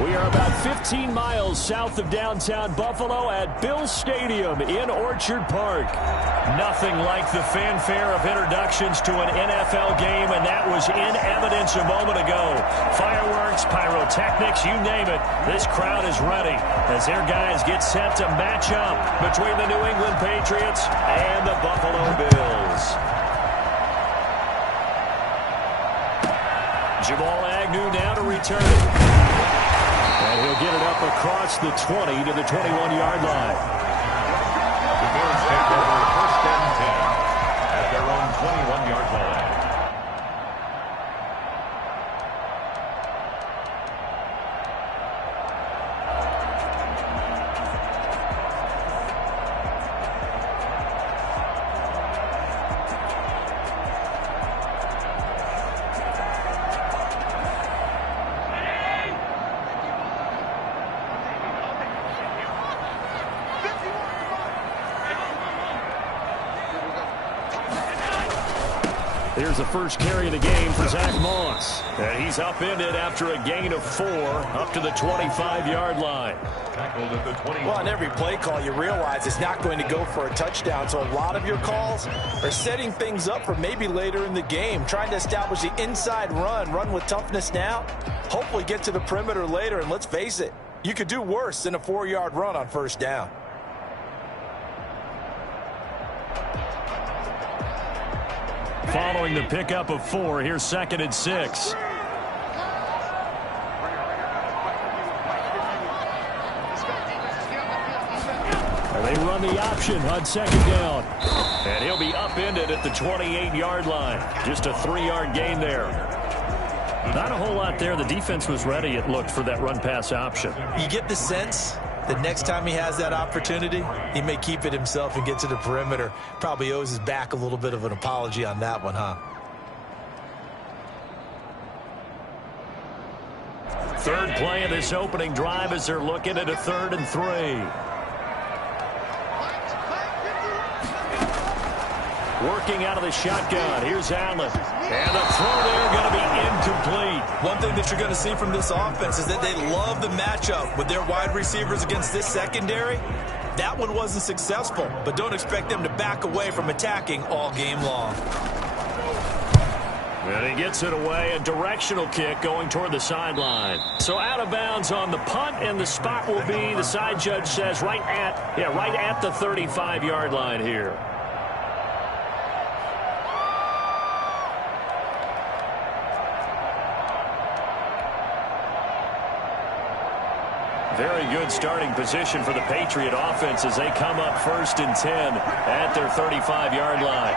We are about 15 miles south of downtown Buffalo at Bill Stadium in Orchard Park. Nothing like the fanfare of introductions to an NFL game, and that was in evidence a moment ago. Fireworks, pyrotechnics, you name it. This crowd is ready as their guys get set to match up between the New England Patriots and the Buffalo Bills. Jamal Agnew now to return it. And he'll get it up across the 20 to the 21-yard line. The Bills take over 1st and 10 at their own 21-yard line. Here's the first carry of the game for Zach Moss. And he's upended after a gain of 4 up to the 25-yard line. Tackled at the 20. Well, on every play call, you realize it's not going to go for a touchdown. So a lot of your calls are setting things up for maybe later in the game, trying to establish the inside run with toughness now, hopefully get to the perimeter later. And let's face it, you could do worse than a 4-yard run on 1st down. Following the pickup of 4, here's 2nd and 6. And they run the option on 2nd down. And he'll be upended at the 28-yard line. Just a 3-yard gain there. Not a whole lot there. The defense was ready, it looked, for that run-pass option. You get the sense the next time he has that opportunity, he may keep it himself and get to the perimeter. Probably owes his back a little bit of an apology on that one, huh? Third play of this opening drive as they're looking at a 3rd and 3. Working out of the shotgun. Here's Allen. And a throw there going to be incomplete. One thing that you're going to see from this offense is that they love the matchup with their wide receivers against this secondary. That one wasn't successful, but don't expect them to back away from attacking all game long. And he gets it away, a directional kick going toward the sideline. So out of bounds on the punt, and the spot will be, the side judge says, right at the 35-yard line here. Very good starting position for the Patriot offense as they come up 1st and 10 at their 35-yard line.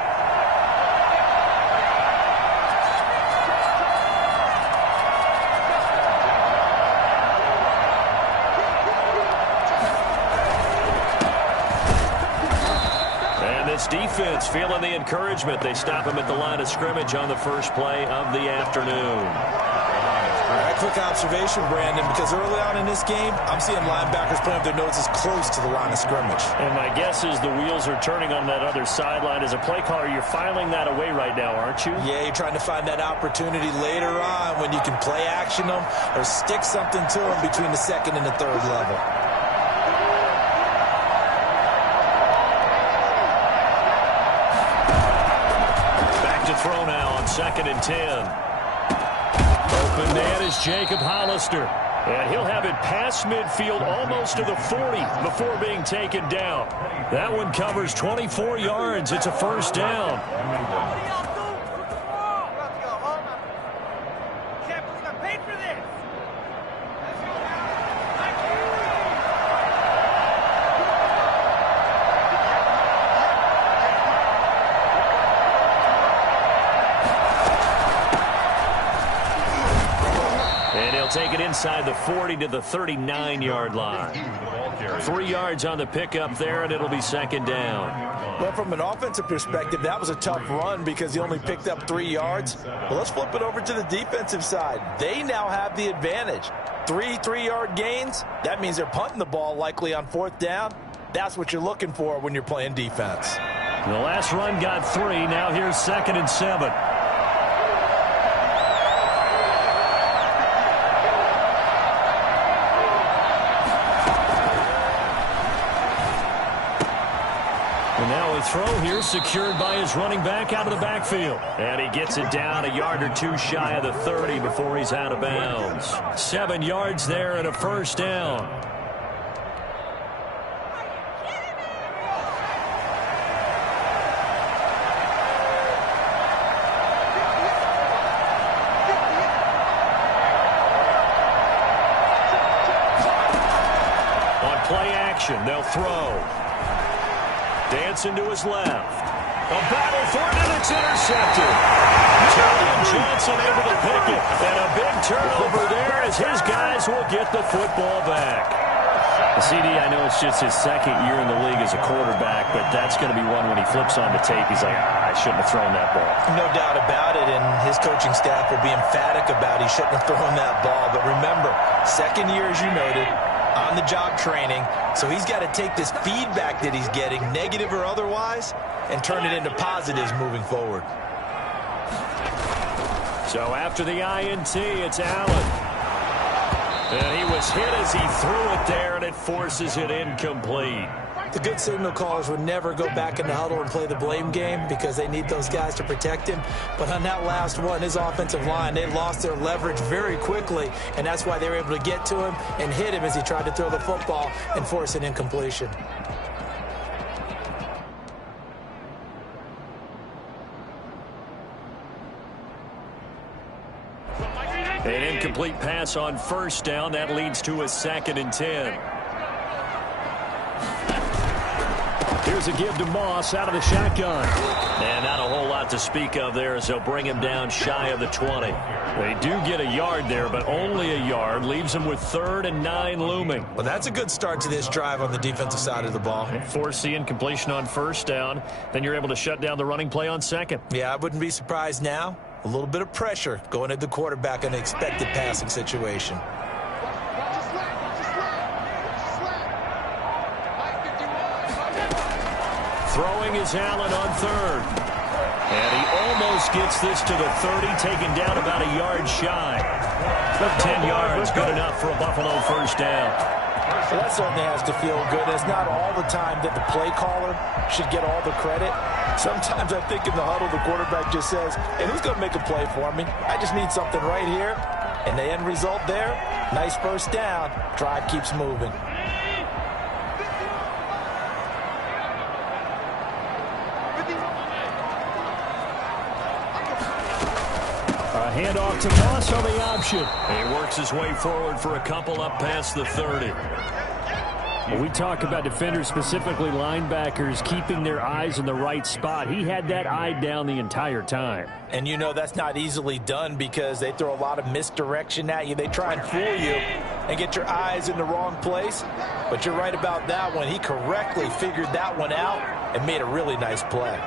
And this defense feeling the encouragement. They stop him at the line of scrimmage on the first play of the afternoon. Quick observation, Brandon, because early on in this game, I'm seeing linebackers putting up their noses close to the line of scrimmage. And my guess is the wheels are turning on that other sideline. As a play caller, you're filing that away right now, aren't you? Yeah, you're trying to find that opportunity later on when you can play action them or stick something to them between the 2nd and the 3rd level. Back to throw now on 2nd and 10. Open man is Jacob Hollister. And he'll have it past midfield almost to the 40 before being taken down. That one covers 24 yards. It's a 1st down. Take it inside the 40 to the 39-yard line. 3 yards on the pickup there, and it'll be 2nd down. Well, from an offensive perspective, that was a tough run because he only picked up 3 yards. But let's flip it over to the defensive side. They now have the advantage. 3-3-yard gains, that means they're punting the ball likely on 4th down. That's what you're looking for when you're playing defense. The last run got 3. Now here's 2nd and 7. And now a throw here secured by his running back out of the backfield. And he gets it down a yard or two shy of the 30 before he's out of bounds. 7 yards there and a first down. On play action, they'll throw. Dancing to his left. A battle for it, and it's intercepted. Julian Johnson able to pick it. And a big turnover there as his guys will get the football back. CD, I know it's just his second year in the league as a quarterback, but that's going to be one when he flips on the tape. He's like, I shouldn't have thrown that ball. No doubt about it, and his coaching staff will be emphatic about he shouldn't have thrown that ball. But remember, second year, as you noted, on-the-job training, so he's got to take this feedback that he's getting, negative or otherwise, and turn it into positives moving forward. So after the INT, it's Allen. And he was hit as he threw it there, and it forces it incomplete. The good signal callers would never go back in the huddle and play the blame game because they need those guys to protect him. But on that last one, his offensive line, they lost their leverage very quickly, and that's why they were able to get to him and hit him as he tried to throw the football and force an incompletion. An incomplete pass on first down. That leads to a 2nd and 10. Here's a give to Moss out of the shotgun. And not a whole lot to speak of there as they'll bring him down shy of the 20. They do get a yard there, but only a yard. Leaves them with 3rd and 9 looming. Well, that's a good start to this drive on the defensive side of the ball. Force the incompletion on first down. Then you're able to shut down the running play on second. Yeah, I wouldn't be surprised now. A little bit of pressure going at the quarterback in an expected passing situation. Throwing is Allen on 3rd. And he almost gets this to the 30, taken down about a yard shy. 10 yards, good enough for a Buffalo first down. Well, that certainly has to feel good. It's not all the time that the play caller should get all the credit. Sometimes I think in the huddle, the quarterback just says, hey, who's going to make a play for me? I just need something right here. And the end result there, nice first down. Drive keeps moving. A handoff to Moss on the option. He works his way forward for a couple up past the 30. When we talk about defenders, specifically linebackers, keeping their eyes in the right spot, he had that eye down the entire time. And you know that's not easily done because they throw a lot of misdirection at you. They try and fool you and get your eyes in the wrong place. But you're right about that one. He correctly figured that one out and made a really nice play.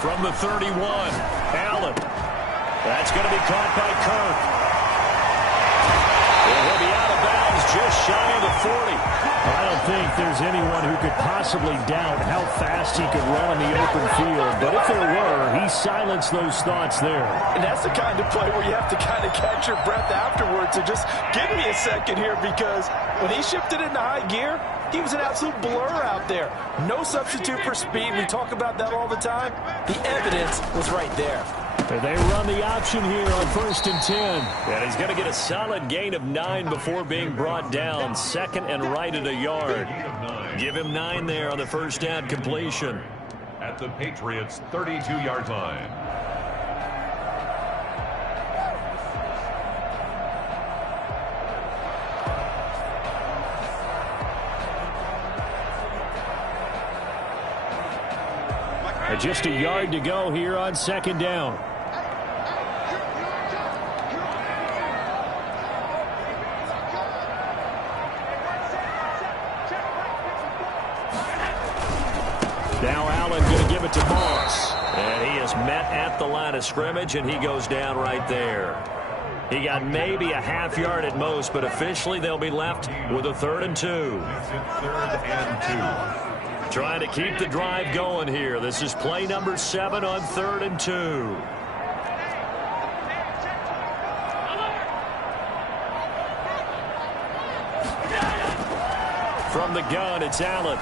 From the 31, Allen. That's going to be caught by Kirk. He'll be out of bounds just shy of the 40. I don't think there's anyone who could possibly doubt how fast he could run on the open field. But if there were, he silenced those thoughts there. And that's the kind of play where you have to kind of catch your breath afterwards. So just give me a second here because when he shifted into high gear, he was an absolute blur out there. No substitute for speed. We talk about that all the time. The evidence was right there. They run the option here on 1st and 10. And he's going to get a solid gain of 9 before being brought down. 2nd and right at a yard. Give him 9 there on the first down completion. At the Patriots' 32-yard line. Just a yard to go here on 2nd down. Now Allen going to give it to Moss. And he is met at the line of scrimmage, and he goes down right there. He got maybe a half yard at most, but officially they'll be left with a 3rd and 2. 3rd and 2. Trying to keep the drive going here. This is play number 7 on 3rd and 2. From the gun, it's Allen.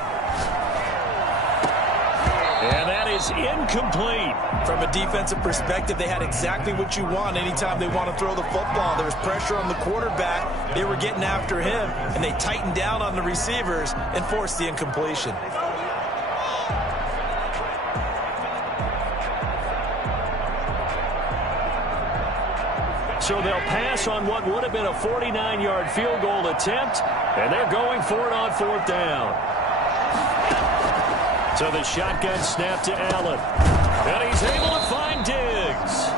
And that is incomplete. From a defensive perspective, they had exactly what you want anytime they want to throw the football. There was pressure on the quarterback. They were getting after him, and they tightened down on the receivers and forced the incompletion. So they'll pass on what would have been a 49-yard field goal attempt, and they're going for it on 4th down. So the shotgun snap to Allen. And he's able to find Diggs.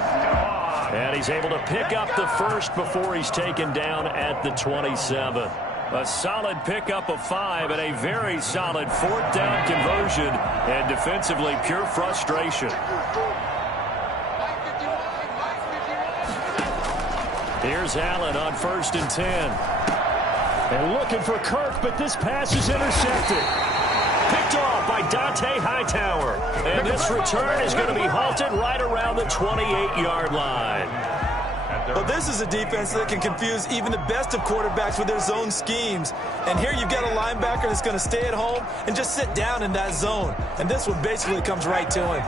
And he's able to pick up the first before he's taken down at the 27. A solid pickup of 5 and a very solid 4th down conversion. And defensively, pure frustration. Here's Allen on 1st and 10. And looking for Kirk, but this pass is intercepted. Picked off by Dante Hightower. And this return is going to be halted right around the 28-yard line. Well, this is a defense that can confuse even the best of quarterbacks with their zone schemes. And here you've got a linebacker that's going to stay at home and just sit down in that zone. And this one basically comes right to him.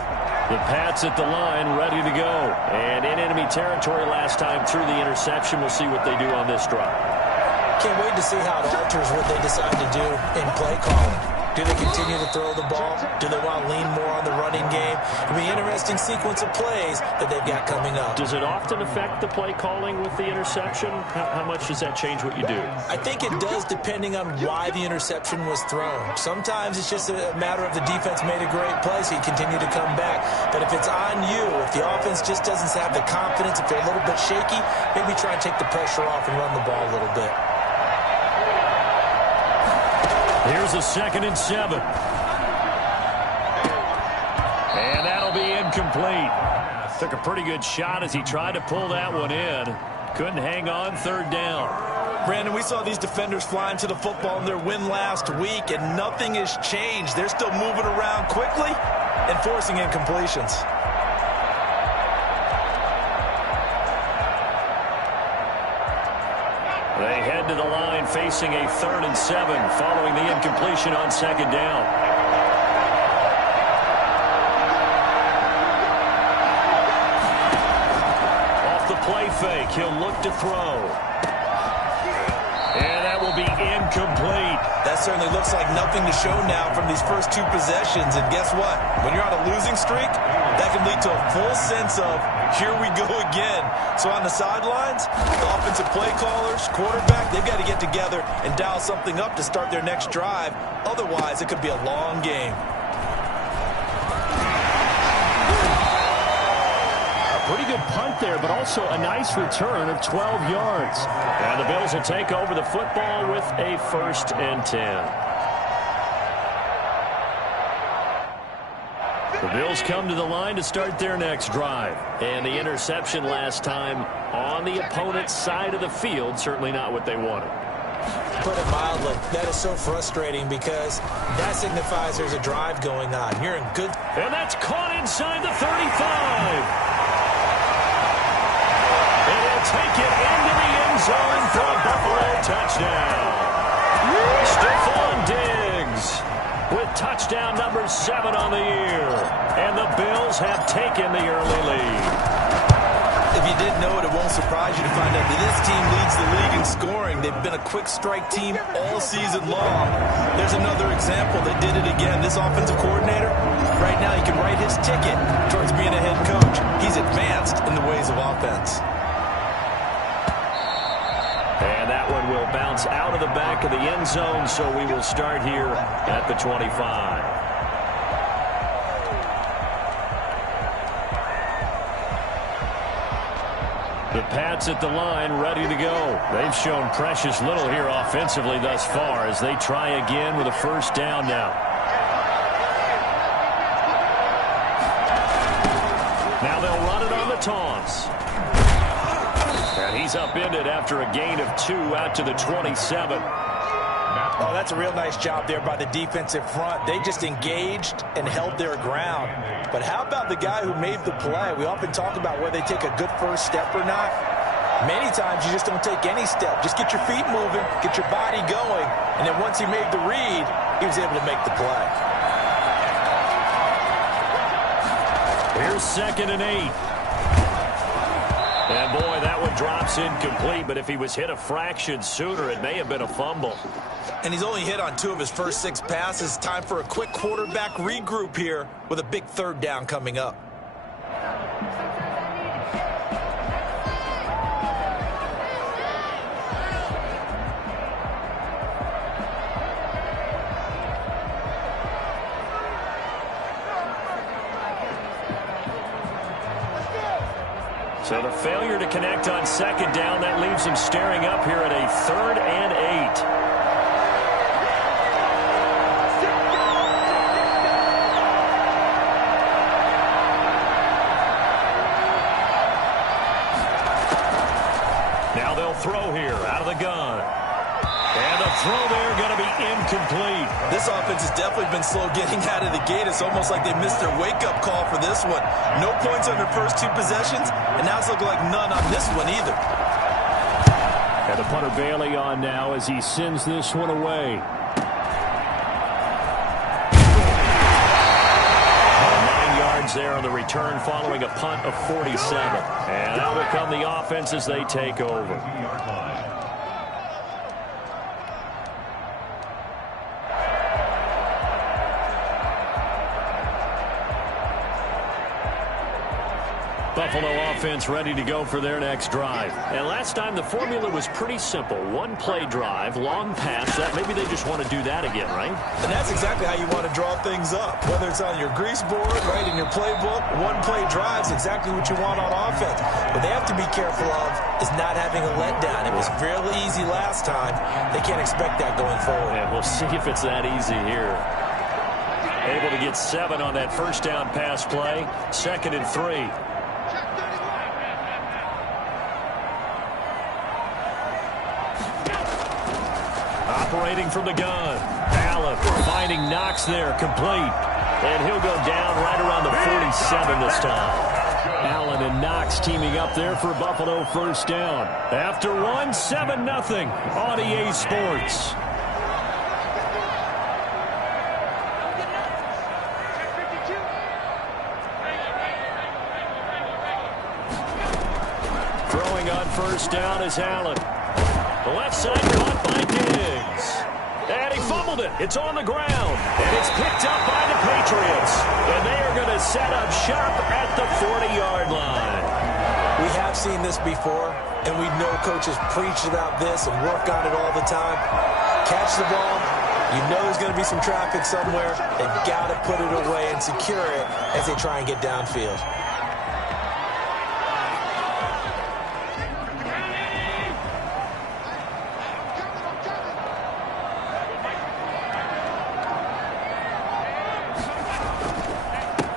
The Pats at the line, ready to go. And in enemy territory last time through the interception. We'll see what they do on this drive. Can't wait to see how it alters what they decide to do in play calling. Do they continue to throw the ball? Do they want to lean more on the running game? It'll be an interesting sequence of plays that they've got coming up. Does it often affect the play calling with the interception? How much does that change what you do? I think it does depending on why the interception was thrown. Sometimes it's just a matter of the defense made a great play, so you continue to come back. But if it's on you, if the offense just doesn't have the confidence, if they're a little bit shaky, maybe try and take the pressure off and run the ball a little bit. Here's a 2nd and 7. And that'll be incomplete. Took a pretty good shot as he tried to pull that one in. Couldn't hang on 3rd down. Brandon, we saw these defenders flying to the football in their win last week, and nothing has changed. They're still moving around quickly and forcing incompletions. They head to the line facing a 3rd and 7 following the incompletion on 2nd down. Off the play fake, he'll look to throw. And that will be incomplete. That certainly looks like nothing to show now from these first 2 possessions. And guess what? When you're on a losing streak, that can lead to a full sense of, here we go again. So on the sidelines, the offensive play callers, quarterback, they've got to get together and dial something up to start their next drive. Otherwise, it could be a long game. Pretty good punt there, but also a nice return of 12 yards. And the Bills will take over the football with a 1st and 10. The Bills come to the line to start their next drive. And the interception last time on the opponent's side of the field, certainly not what they wanted. Put it mildly, that is so frustrating because that signifies there's a drive going on. You're in good... And that's caught inside the 35. And he'll take it into the end zone for a Buffalo touchdown. Stephon Diggs with touchdown number 7 on the year. And the Bills have taken the early lead. If you didn't know it, it won't surprise you to find out that this team leads the league in scoring. They've been a quick strike team all season long. There's another example. They did it again. This offensive coordinator, right now he can write his ticket towards being a head coach. He's advanced in the ways of offense. And that one will bounce out of the back of the end zone, so we will start here at the 25. The Pats at the line, ready to go. They've shown precious little here offensively thus far as they try again with a 1st down now. Now they'll run it on the toss. And he's upended after a gain of 2 out to the 27. Oh, that's a real nice job there by the defensive front. They just engaged and held their ground. But how about the guy who made the play? We often talk about whether they take a good first step or not. Many times you just don't take any step. Just get your feet moving, get your body going, and then once he made the read, he was able to make the play. Here's 2nd and 8. And boy, that one drops incomplete, but if he was hit a fraction sooner, it may have been a fumble. And he's only hit on 2 of his first 6 passes. Time for a quick quarterback regroup here with a big 3rd down coming up. So the failure to connect on 2nd down, that leaves him staring up here at a 3rd and 8. Now they'll throw here out of the gun. And the throw there going to be incomplete. This offense has definitely been slow getting out of the gate. It's almost like they missed their wake-up call for this one. No points on their first 2 possessions, and now it's looking like none on this one either. And the punter Bailey on now as he sends this one away. 9 yards there on the return following a punt of 47. And now will come the offense as they take over. Buffalo offense ready to go for their next drive. And last time the formula was pretty simple. 1-play drive, long pass. That maybe they just want to do that again, right? And that's exactly how you want to draw things up. Whether it's on your grease board, right, in your playbook, 1-play drive is exactly what you want on offense. What they have to be careful of is not having a letdown. It was fairly easy last time. They can't expect that going forward. Yeah, we'll see if it's that easy here. Able to get 7 on that first down pass play. 2nd and 3. Operating from the gun. Allen finding Knox there, complete. And he'll go down right around the 47 this time. Allen and Knox teaming up there for Buffalo first down. After 1, 7-0 on EA Sports. Throwing on first down is Allen. The left side caught by Diggs. And he fumbled it. It's on the ground. And it's picked up by the Patriots. And they are going to set up shop at the 40-yard line. We have seen this before, and we know coaches preach about this and work on it all the time. Catch the ball. You know there's going to be some traffic somewhere. They've got to put it away and secure it as they try and get downfield.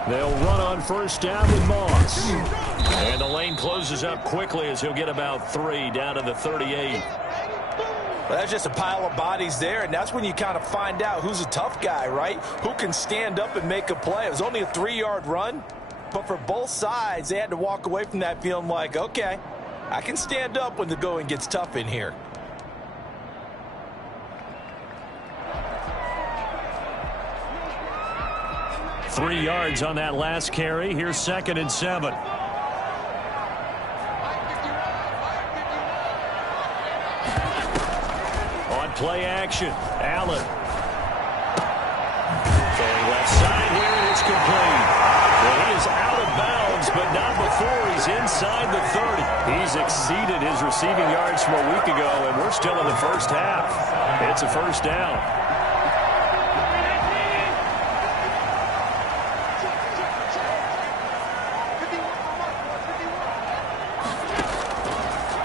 They'll run on first down with Moss. And the lane closes up quickly as he'll get about 3 down to the 38. Well, that's just a pile of bodies there, and that's when you kind of find out who's a tough guy, right? Who can stand up and make a play. It was only a 3-yard run, but for both sides, they had to walk away from that feeling like, okay, I can stand up when the going gets tough in here. Three yards on that last carry. Here's 2nd and 7. On play action, Allen. Going left side here, and it's complete. Well, he is out of bounds, but not before he's inside the 30. He's exceeded his receiving yards from a week ago, and we're still in the first half. It's a first down.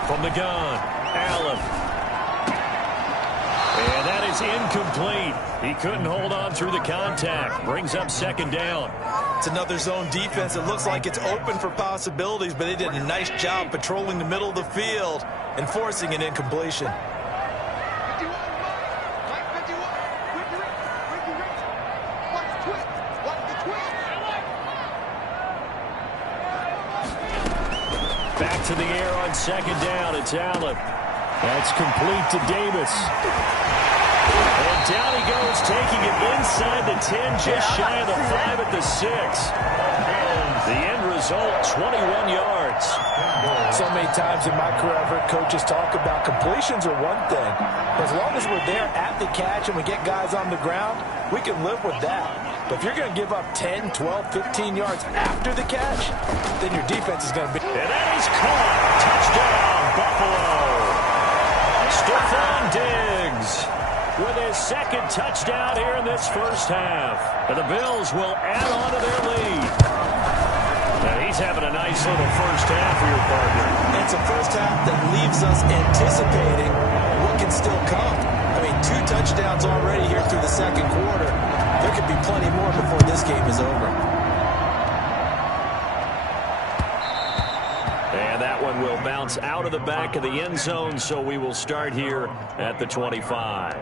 From the gun, Allen. And that is incomplete. He couldn't hold on through the contact. Brings up 2nd down. It's another zone defense. It looks like it's open for possibilities, but they did a nice job patrolling the middle of the field and forcing an incompletion. Back to the air on 2nd down. It's Allen. That's complete to Davis. And down he goes, taking it inside the 10, just shy of the 5 at the 6. The end result, 21 yards. So many times in my career, I've heard coaches talk about completions are one thing. As long as we're there at the catch and we get guys on the ground, we can live with that. But if you're going to give up 10, 12, 15 yards after the catch, then your defense is going to be... And that is caught. Touchdown, Buffalo. Stephon Diggs with his second touchdown here in this first half. And the Bills will add on to their lead. Now he's having a nice little first half for your partner. It's a first half that leaves us anticipating what can still come. I mean, 2 touchdowns already here through the second quarter. There could be plenty more before this game is over. And that one will bounce out of the back of the end zone, so we will start here at the 25.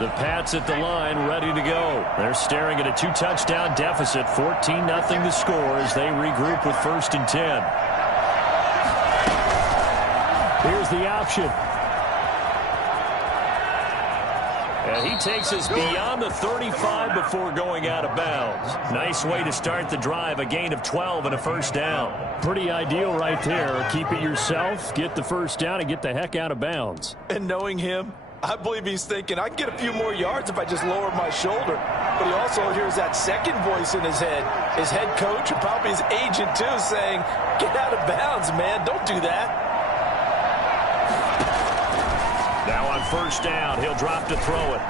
The Pats at the line, ready to go. They're staring at a 2-touchdown deficit, 14-0 the score as they regroup with 1st and 10. Here's the option. And he takes us beyond the 35 before going out of bounds. Nice way to start the drive, a gain of 12 and a first down. Pretty ideal right there. Keep it yourself, get the first down, and get the heck out of bounds. And knowing him, I believe he's thinking, I can get a few more yards if I just lower my shoulder. But he also hears that second voice in his head. His head coach and probably his agent, too, saying, get out of bounds, man. Don't do that. Now on first down, he'll drop to throw it.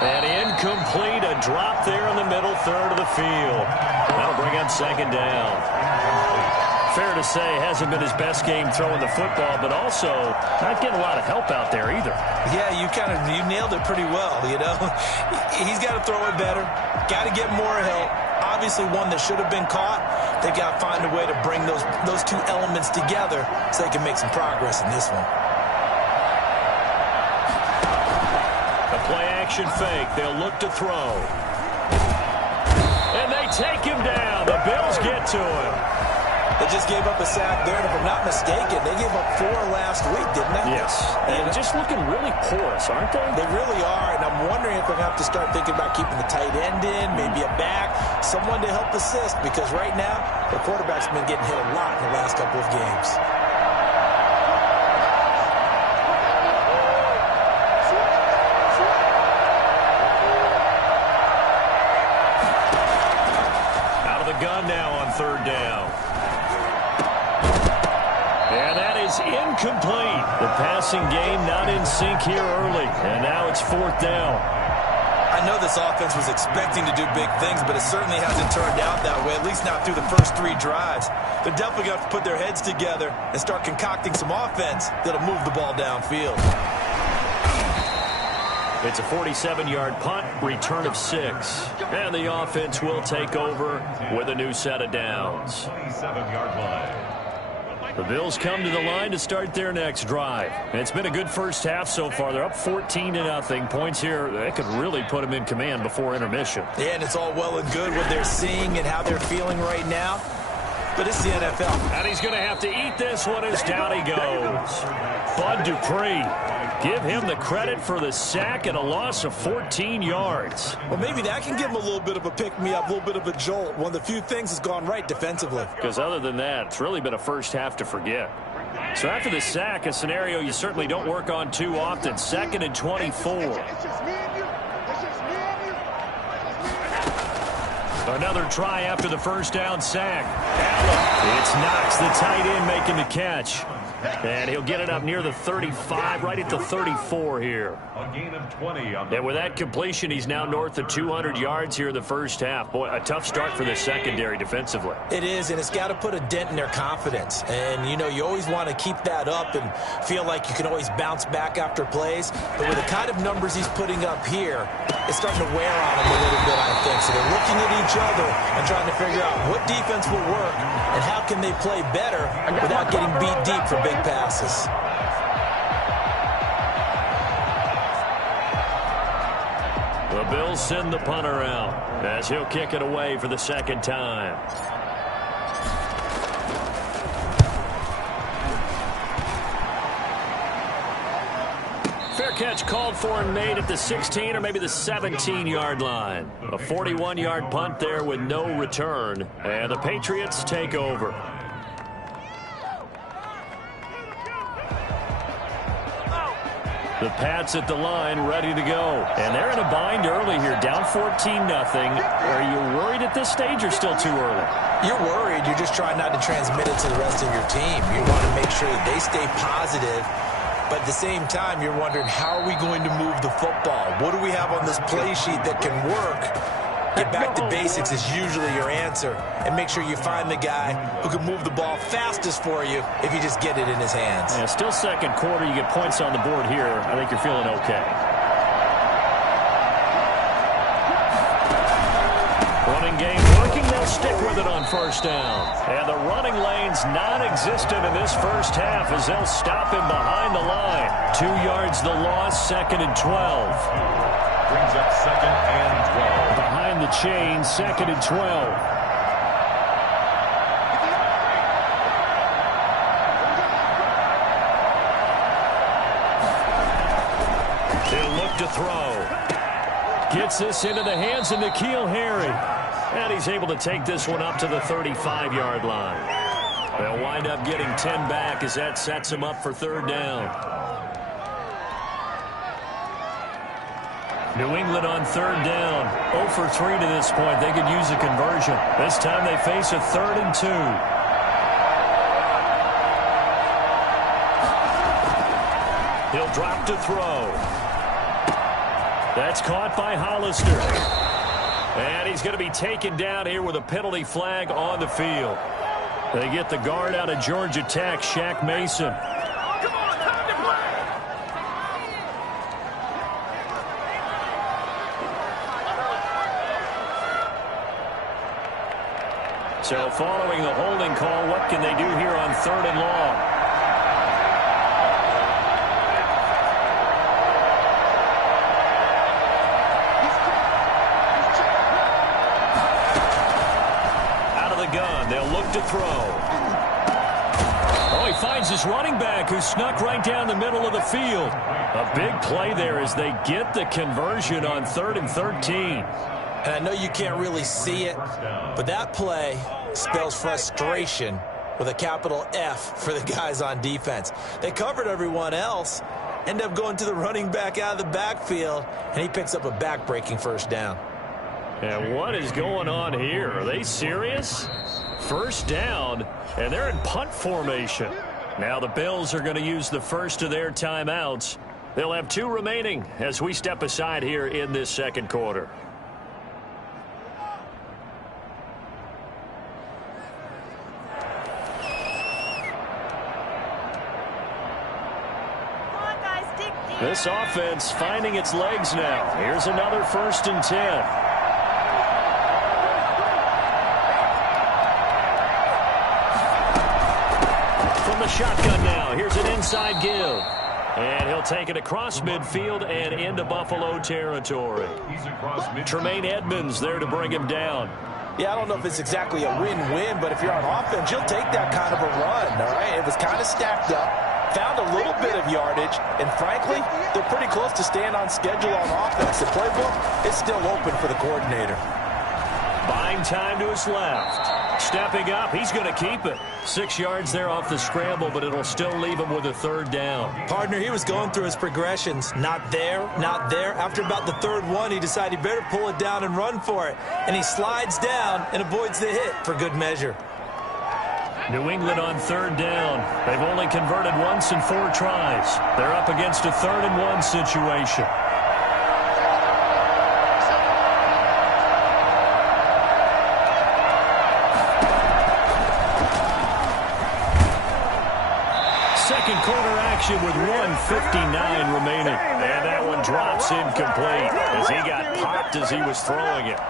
And incomplete, a drop there in the middle third of the field. That'll bring up second down. Fair to say, hasn't been his best game throwing the football, but also not getting a lot of help out there either. Yeah, you nailed it pretty well, you know. He's got to throw it better, got to get more help. Obviously one that should have been caught. They've got to find a way to bring those 2 elements together so they can make some progress in this one. A play-action fake. They'll look to throw. And they take him down. The Bills get to him. They just gave up a sack there, and if I'm not mistaken, they gave up 4 last week, didn't they? Yes. And just looking really porous, aren't they? They really are, and I'm wondering if we're going to have to start thinking about keeping the tight end in, maybe a back, someone to help assist, because right now, the quarterback's been getting hit a lot in the last couple of games. Out of the gun now on third down. And that is incomplete. The passing game not in sync here early. And now it's 4th down. I know this offense was expecting to do big things, but it certainly hasn't turned out that way, at least not through the first 3 drives. They're definitely going to have to put their heads together and start concocting some offense that'll move the ball downfield. It's a 47-yard punt, return of 6. And the offense will take over with a new set of downs. 27-yard line. The Bills come to the line to start their next drive. And it's been a good first half so far. They're up 14-0. Points here, that could really put them in command before intermission. Yeah, and it's all well and good what they're seeing and how they're feeling right now. But it's the NFL. And he's going to have to eat this one as down he goes. Bud Dupree. Give him the credit for the sack and a loss of 14 yards. Well, maybe that can give him a little bit of a pick-me-up, a little bit of a jolt. One of the few things that's gone right defensively. Because other than that, it's really been a first half to forget. So after the sack, a scenario you certainly don't work on too often. 2nd and 24. Another try after the first down sack. Allen. It's Knox, the tight end, making the catch. And he'll get it up near the 35, right at the 34 here. A gain of 20 on the And with that completion, he's now north of 200 yards here in the first half. Boy, a tough start for the secondary defensively. It is, and it's got to put a dent in their confidence. And, you know, you always want to keep that up and feel like you can always bounce back after plays. But with the kind of numbers he's putting up here, it's starting to wear on him a little bit, I think. So they're looking at each other and trying to figure out what defense will work and how can they play better without getting beat deep for big passes. The Bills send the punter out as he'll kick it away for the second time. Fair catch called for and made at the 16 or maybe the 17-yard line. A 41-yard punt there with no return. And the Patriots take over. The Pats at the line, ready to go. And they're in a bind early here, down 14-0. Are you worried at this stage or still too early? You're worried. You're just trying not to transmit it to the rest of your team. You want to make sure that they stay positive. But at the same time, you're wondering, how are we going to move the football? What do we have on this play sheet that can work? Get back to basics is usually your answer. And make sure you find the guy who can move the ball fastest for you if you just get it in his hands. Yeah, still second quarter. You get points on the board here. I think you're feeling okay. Running game working. They'll stick with it on first down. And the running lane's non-existent in this first half as they'll stop him behind the line. 2 yards the loss, 2nd and 12. Brings up 2nd and 12. Behind the chain, 2nd and 12. He'll look to throw. Gets this into the hands of N'Keal Harry. And he's able to take this one up to the 35-yard line. They'll wind up getting 10 back as that sets him up for 3rd down. New England on 3rd down. 0 for 3 to this point. They could use a conversion. This time they face a 3rd and 2. He'll drop to throw. That's caught by Hollister. And he's going to be taken down here with a penalty flag on the field. They get the guard out of Georgia Tech, Shaq Mason. So following the holding call, what can they do here on 3rd and long? Gun. They'll look to throw. Oh, he finds his running back who snuck right down the middle of the field. A big play there as they get the conversion on 3rd and 13. And I know you can't really see it, but that play spells frustration with a capital F for the guys on defense. They covered everyone else, end up going to the running back out of the backfield, and he picks up a back-breaking 1st down. And what is going on here? Are they serious? 1st down, and they're in punt formation. Now the Bills are going to use the first of their timeouts. They'll have 2 remaining as we step aside here in this 2nd quarter. This offense finding its legs now. Here's another 1st and 10. From the shotgun now. Here's an inside give. And he'll take it across midfield and into Buffalo territory. Tremaine Edmonds there to bring him down. Yeah, I don't know if it's exactly a win-win, but if you're on offense, you'll take that kind of a run, all right? It was kind of stacked up, found a little bit of yardage, and frankly, they're pretty close to staying on schedule on offense. The playbook is still open for the coordinator. Buying time to his left. Stepping up, he's going to keep it. 6 yards there off the scramble, but it'll still leave him with a 3rd down. Partner, he was going through his progressions. Not there, not there. After about the 3rd one, he decided he better pull it down and run for it. And he slides down and avoids the hit for good measure. New England on 3rd down. They've only converted once in 4 tries. They're up against a 3rd and 1 situation. Second quarter action with 1:59 remaining. And that one drops incomplete as he got popped as he was throwing it.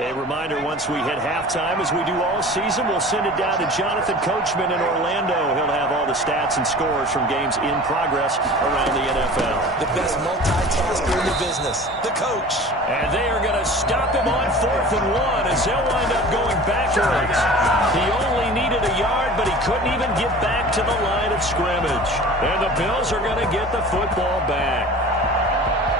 A reminder, once we hit halftime, as we do all season, we'll send it down to Jonathan Coachman in Orlando. He'll have all the stats and scores from games in progress around the NFL. The best multitasker in the business, the coach. And they are going to stop him on 4th and 1 as they'll wind up going backwards. He only needed a yard, but he couldn't even get back to the line of scrimmage. And the Bills are going to get the football back.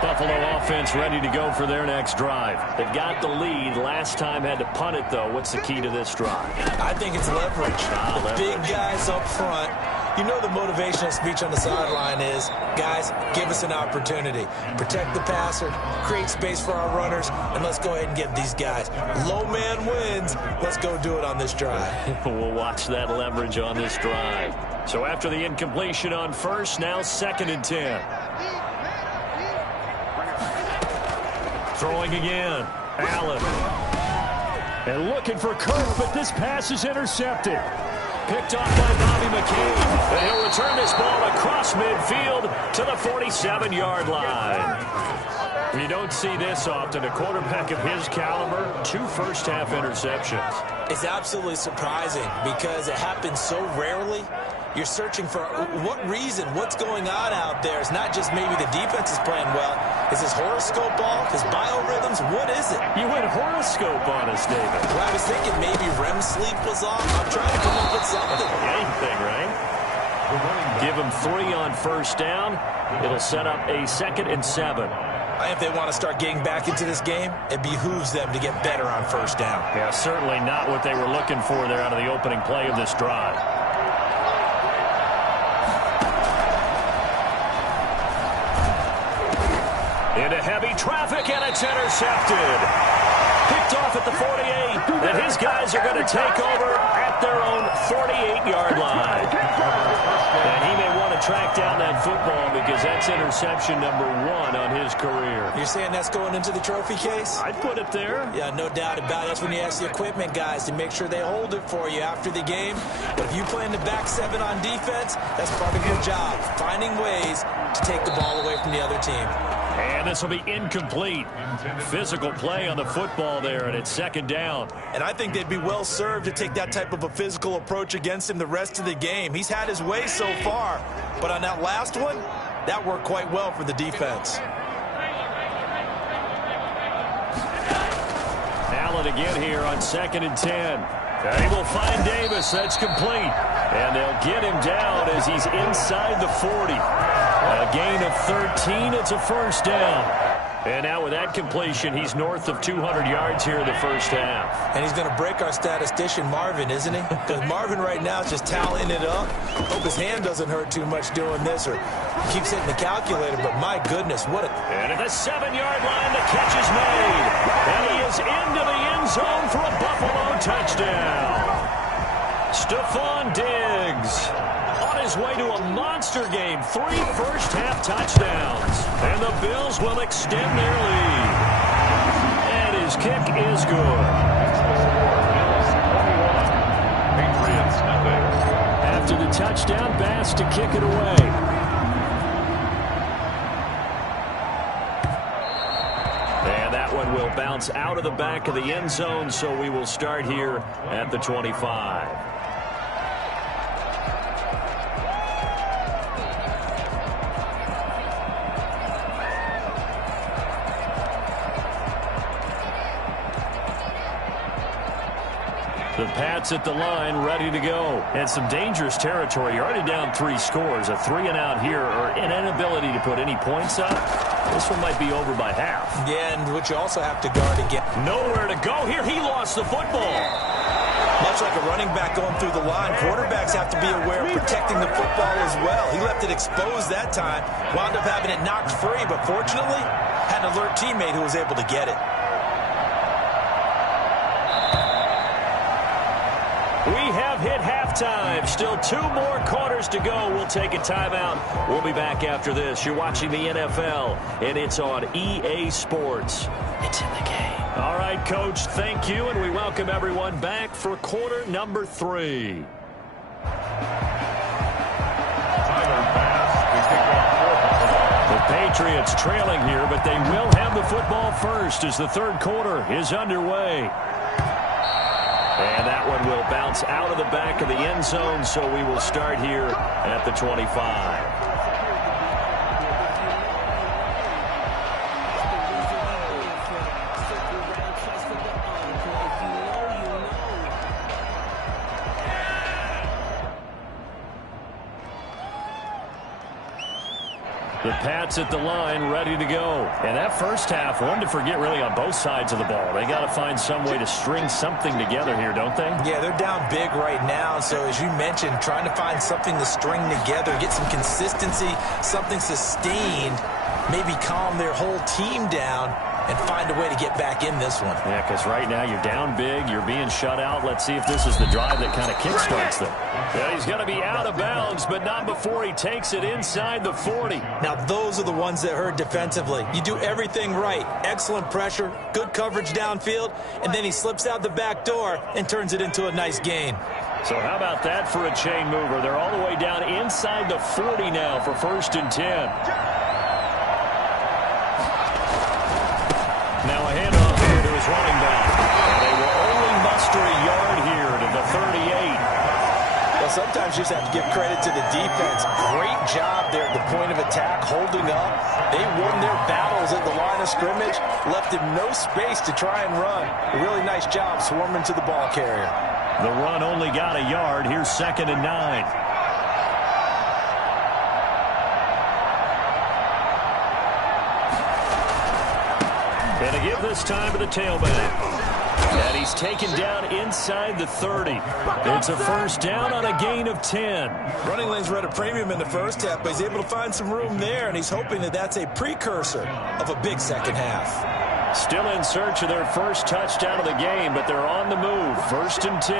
Buffalo offense ready to go for their next drive. They've got the lead. Last time had to punt it, though. What's the key to this drive? I think it's leverage. The big guys up front. You know the motivational speech on the sideline is, guys, give us an opportunity. Protect the passer, create space for our runners, and let's go ahead and get these guys. Low man wins. Let's go do it on this drive. We'll watch that leverage on this drive. So after the incompletion on first, now 2nd and 10. Throwing again. Allen. And looking for Kirk, but this pass is intercepted. Picked off by Bobby McCain. And he'll return this ball across midfield to the 47-yard line. You don't see this often. A quarterback of his caliber, 2 first-half interceptions. It's absolutely surprising because it happens so rarely. You're searching for what reason, what's going on out there. It's not just maybe the defense is playing well. Is his horoscope off? His biorhythms? What is it? You went horoscope on us, David. Well, I was thinking maybe REM sleep was off. I'm trying to come up with something. Anything, right? Give him 3 on first down. It'll set up a 2nd and 7. If they want to start getting back into this game, it behooves them to get better on first down. Yeah, certainly not what they were looking for there out of the opening play of this drive. Into heavy traffic, and it's intercepted. Picked off at the 48, and his guys are going to take over at their own 48-yard line. And he may want to track down that football because that's interception number 1 on his career. You're saying that's going into the trophy case? I'd put it there. Yeah, no doubt about it. That's when you ask the equipment guys to make sure they hold it for you after the game. But if you play in the back 7 on defense, that's part of your job, finding ways to take the ball away from the other team. And this will be incomplete. Physical play on the football there, and it's 2nd down. And I think they'd be well served to take that type of a physical approach against him the rest of the game. He's had his way so far, but on that last one, that worked quite well for the defense. Allen again here on 2nd and 10. They will find Davis. That's complete. And they'll get him down as he's inside the 40. A gain of 13. It's a first down. And now with that completion, he's north of 200 yards here in the first half. And he's going to break our statistician, Marvin, isn't he? Because Marvin right now is just tallying it up. Hope his hand doesn't hurt too much doing this or keeps hitting the calculator. But my goodness, what a... And at the 7-yard line, the catch is made. And he is into the end zone for a Buffalo touchdown. Stephon Diggs on his way to a monster game. 3 first-half touchdowns. And the Bills will extend their lead. And his kick is good. Patriots nothing. After the touchdown, Bass to kick it away. And that one will bounce out of the back of the end zone, so we will start here at the 25. The Pats at the line, ready to go. And some dangerous territory. You're already down 3 scores. A 3-and-out here, or an inability to put any points up. This one might be over by half. Yeah, and which you also have to guard again. Nowhere to go here. He lost the football. Much like a running back going through the line, quarterbacks have to be aware of protecting the football as well. He left it exposed that time, wound up having it knocked free, but fortunately, had an alert teammate who was able to get it. We have hit halftime. Still 2 more quarters to go. We'll take a timeout. We'll be back after this. You're watching the NFL, and it's on EA Sports. It's in the game. All right, Coach, thank you, and we welcome everyone back for quarter number 3. The Patriots trailing here, but they will have the football first as the third quarter is underway. And that one will bounce out of the back of the end zone, so we will start here at the 25. The Pats at the line, ready to go. And that first half, one to forget really on both sides of the ball. They got to find some way to string something together here, don't they? Yeah, they're down big right now. So as you mentioned, trying to find something to string together, get some consistency, something sustained, maybe calm their whole team down and find a way to get back in this one. Yeah, because right now you're down big, you're being shut out. Let's see if this is the drive that kind of kickstarts them. Yeah, he's going to be out of bounds, but not before he takes it inside the 40. Now, those are the ones that hurt defensively. You do everything right. Excellent pressure, good coverage downfield, and then he slips out the back door and turns it into a nice gain. So how about that for a chain mover? They're all the way down inside the 40 now for 1st and 10. Now a handoff here to his running back. And they will only muster a yard here to the 38. Well, sometimes you just have to give credit to the defense. Great job there at the point of attack, holding up. They won their battles at the line of scrimmage, left him no space to try and run. A really nice job swarming to the ball carrier. The run only got a yard. Here's 2nd and 9. And a give this time to the tailback. And he's taken down inside the 30. It's a 1st down on a gain of 10. Running lanes were at a premium in the first half, but he's able to find some room there, and he's hoping that that's a precursor of a big second half. Still in search of their first touchdown of the game, but they're on the move. 1st and 10.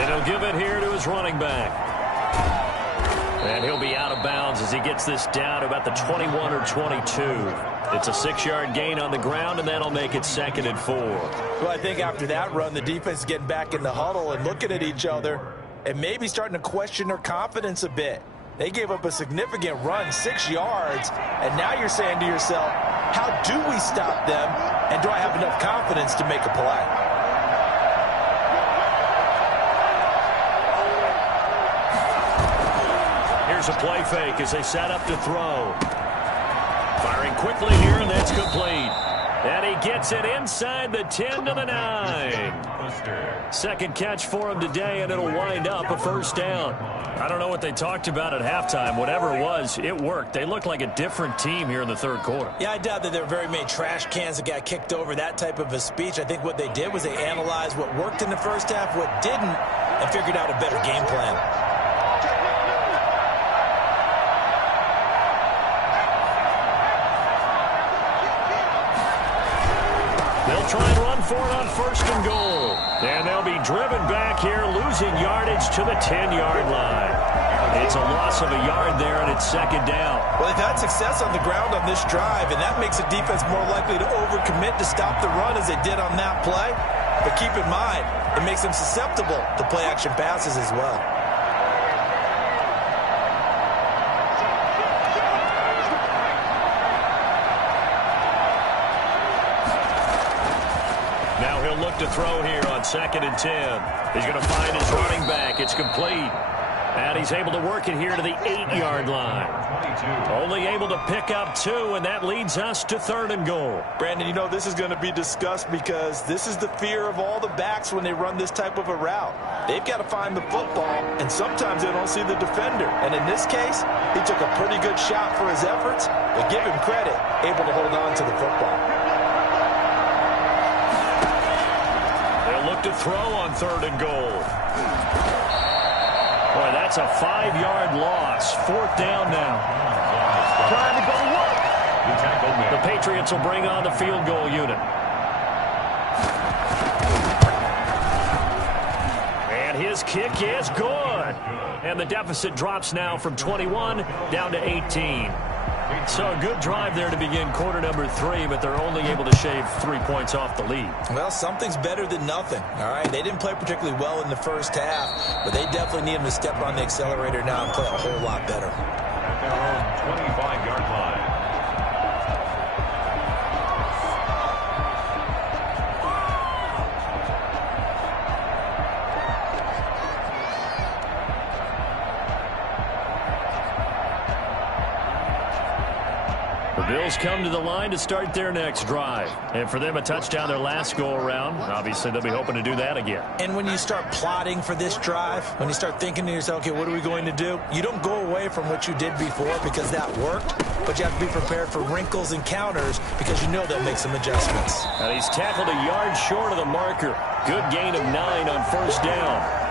And he'll give it here to his running back. And he'll be out of bounds as he gets this down about the 21 or 22. It's a 6-yard gain on the ground, and that'll make it 2nd and 4. Well, I think after that run, the defense is getting back in the huddle and looking at each other and maybe starting to question their confidence a bit. They gave up a significant run, 6 yards, and now you're saying to yourself, how do we stop them, and do I have enough confidence to make a play? Here's a play fake as they set up to throw. Firing quickly here, and that's complete. And he gets it inside the 10 to the 9. Second catch for him today, and it'll wind up a 1st down. I don't know what they talked about at halftime. Whatever it was, it worked. They look like a different team here in the 3rd quarter. Yeah, I doubt that there were very many trash cans that got kicked over, that type of a speech. I think what they did was they analyzed what worked in the first half, what didn't, and figured out a better game plan. They'll try and run for it on 1st and goal. And they'll be driven back here, losing yardage to the 10-yard line. It's a loss of a yard there, and it's 2nd down. Well, they've had success on the ground on this drive, and that makes the defense more likely to overcommit to stop the run as they did on that play. But keep in mind, it makes them susceptible to play-action passes as well. Now he'll look to throw here on 2nd and 10. He's going to find his running back. It's complete. And he's able to work it here to the 8-yard line. Only able to pick up 2, and that leads us to 3rd and goal. Brandon, you know this is going to be discussed because this is the fear of all the backs when they run this type of a route. They've got to find the football, and sometimes they don't see the defender. And in this case, he took a pretty good shot for his efforts, but give him credit, able to hold on to the football. They'll look to throw on 3rd and goal. Boy, that's a 5-yard loss. 4th down now. Trying to go work. The Patriots will bring on the field goal unit. And his kick is good. And the deficit drops now from 21 down to 18. So a good drive there to begin quarter number 3, but they're only able to shave 3 points off the lead. Well, something's better than nothing, all right? They didn't play particularly well in the first half, but they definitely need them to step on the accelerator now and play a whole lot better. At their own 25-yard line. The Bills come to the line to start their next drive. And for them, a touchdown their last go-around. Obviously, they'll be hoping to do that again. And when you start plotting for this drive, when you start thinking to yourself, okay, what are we going to do? You don't go away from what you did before because that worked, but you have to be prepared for wrinkles and counters because you know they'll make some adjustments. And he's tackled a yard short of the marker. Good gain of 9 on first down.